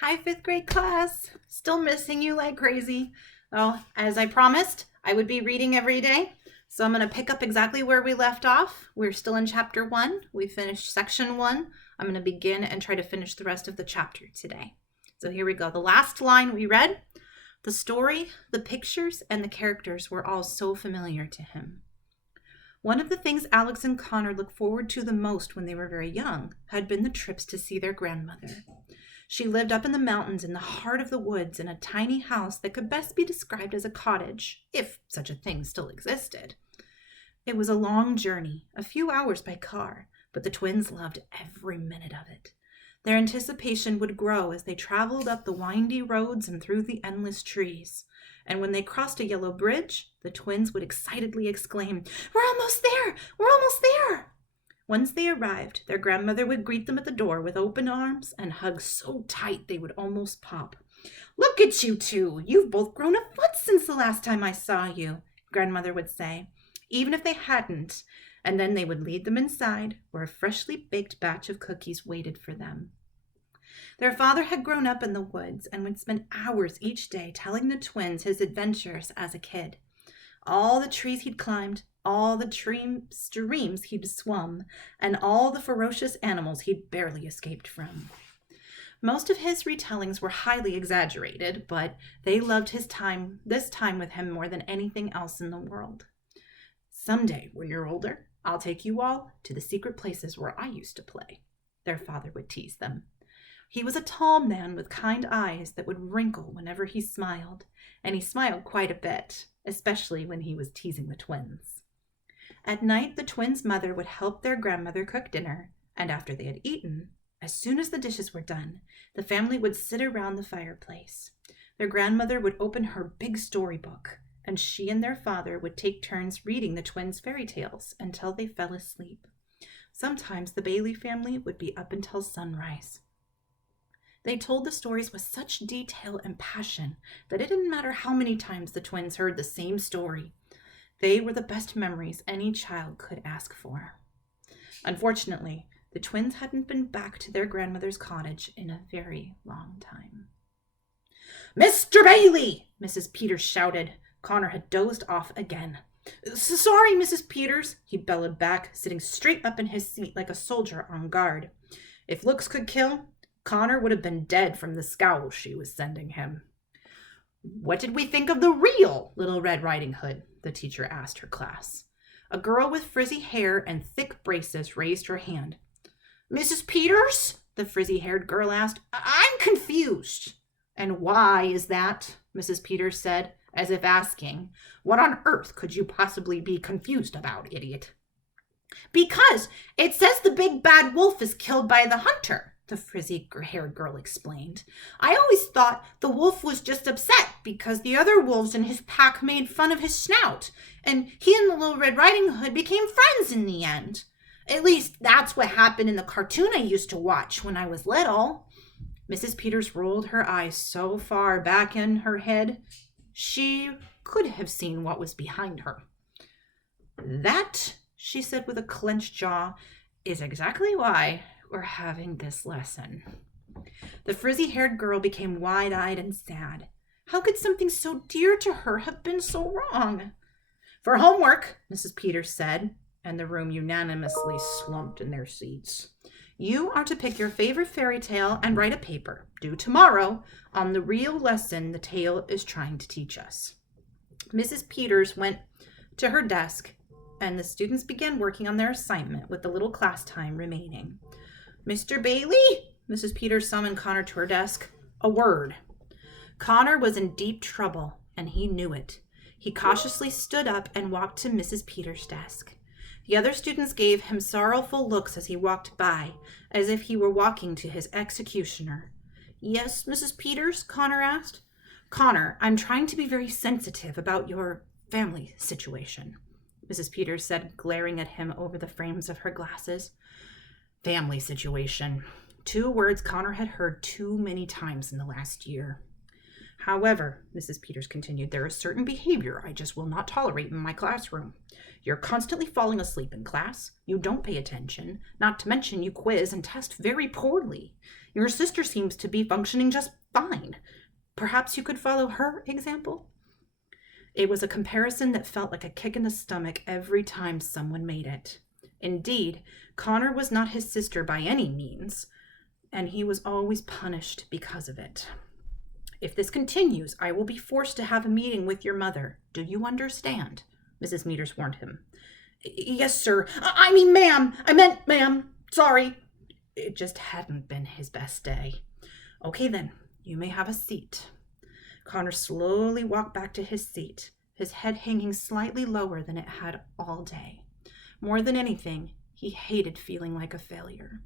Hi, fifth grade class. Still missing you like crazy. Well, as I promised, I would be reading every day. So I'm going to pick up exactly where we left off. We're still in chapter 1. We finished section 1. I'm going to begin and try to finish the rest of the chapter today. So here we go. The last line we read, the story, the pictures, and the characters were all so familiar to him. One of the things Alex and Connor looked forward to the most when they were very young had been the trips to see their grandmother. She lived up in the mountains in the heart of the woods in a tiny house that could best be described as a cottage, if such a thing still existed. It was a long journey, a few hours by car, but the twins loved every minute of it. Their anticipation would grow as they traveled up the windy roads and through the endless trees. And when they crossed a yellow bridge, the twins would excitedly exclaim, "We're almost there! We're almost there!" Once they arrived, their grandmother would greet them at the door with open arms and hugs so tight they would almost pop. "Look at you two! You've both grown a foot since the last time I saw you," grandmother would say, even if they hadn't, and then they would lead them inside, where a freshly baked batch of cookies waited for them. Their father had grown up in the woods and would spend hours each day telling the twins his adventures as a kid. All the trees he'd climbed, all the streams he'd swum, and all the ferocious animals he'd barely escaped from. Most of his retellings were highly exaggerated, but they loved this time with him more than anything else in the world. "Someday, when you're older, I'll take you all to the secret places where I used to play," their father would tease them. He was a tall man with kind eyes that would wrinkle whenever he smiled, and he smiled quite a bit, especially when he was teasing the twins. At night, the twins' mother would help their grandmother cook dinner, and after they had eaten, as soon as the dishes were done, the family would sit around the fireplace. Their grandmother would open her big storybook, and she and their father would take turns reading the twins' fairy tales until they fell asleep. Sometimes the Bailey family would be up until sunrise. They told the stories with such detail and passion that it didn't matter how many times the twins heard the same story. They were the best memories any child could ask for. Unfortunately, the twins hadn't been back to their grandmother's cottage in a very long time. "Mr. Bailey!" Mrs. Peters shouted. Connor had dozed off again. "Sorry, Mrs. Peters," he bellowed back, sitting straight up in his seat like a soldier on guard. If looks could kill, Connor would have been dead from the scowl she was sending him. "What did we think of the real Little Red Riding Hood?" the teacher asked her class. A girl with frizzy hair and thick braces raised her hand. "Mrs. Peters?" the frizzy-haired girl asked. "I'm confused." "And why is that?" Mrs. Peters said, as if asking, "What on earth could you possibly be confused about, idiot?" "Because it says the big bad wolf is killed by the hunter," the frizzy-haired girl explained. "I always thought the wolf was just upset because the other wolves in his pack made fun of his snout, and he and the Little Red Riding Hood became friends in the end. At least that's what happened in the cartoon I used to watch when I was little." Mrs. Peters rolled her eyes so far back in her head, she could have seen what was behind her. "That," she said with a clenched jaw, "is exactly why we're having this lesson." The frizzy-haired girl became wide-eyed and sad. How could something so dear to her have been so wrong? "For homework," Mrs. Peters said, and the room unanimously slumped in their seats, "you are to pick your favorite fairy tale and write a paper, due tomorrow, on the real lesson the tale is trying to teach us." Mrs. Peters went to her desk, and the students began working on their assignment with the little class time remaining. "Mr. Bailey?" Mrs. Peters summoned Connor to her desk. "A word." Connor was in deep trouble, and he knew it. He cautiously stood up and walked to Mrs. Peters' desk. The other students gave him sorrowful looks as he walked by, as if he were walking to his executioner. "Yes, Mrs. Peters?" Connor asked. "Connor, I'm trying to be very sensitive about your family situation," Mrs. Peters said, glaring at him over the frames of her glasses. Family situation. 2 words Connor had heard too many times in the last year. However, Mrs. Peters continued, there is certain behavior I just will not tolerate in my classroom. You're constantly falling asleep in class. You don't pay attention. Not to mention you quiz and test very poorly. Your sister seems to be functioning just fine. Perhaps you could follow her example? It was a comparison that felt like a kick in the stomach every time someone made it. Indeed, Connor was not his sister by any means, and he was always punished because of it. If this continues, I will be forced to have a meeting with your mother. Do you understand? Mrs. Meters warned him. Yes, sir. I mean, ma'am. I meant, ma'am. Sorry. It just hadn't been his best day. Okay, then. You may have a seat. Connor slowly walked back to his seat, his head hanging slightly lower than it had all day. More than anything, he hated feeling like a failure.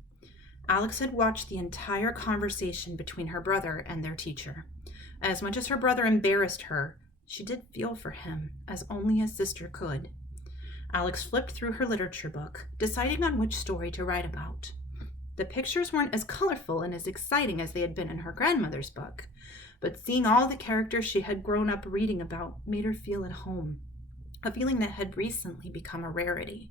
Alex had watched the entire conversation between her brother and their teacher. As much as her brother embarrassed her, she did feel for him, as only a sister could. Alex flipped through her literature book, deciding on which story to write about. The pictures weren't as colorful and as exciting as they had been in her grandmother's book, but seeing all the characters she had grown up reading about made her feel at home, a feeling that had recently become a rarity.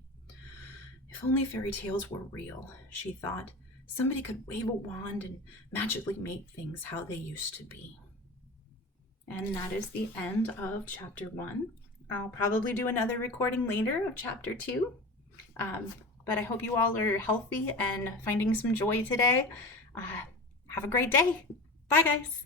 If only fairy tales were real, she thought. Somebody could wave a wand and magically make things how they used to be. And that is the end of chapter 1. I'll probably do another recording later of chapter 2. But I hope you all are healthy and finding some joy today. Have a great day. Bye, guys.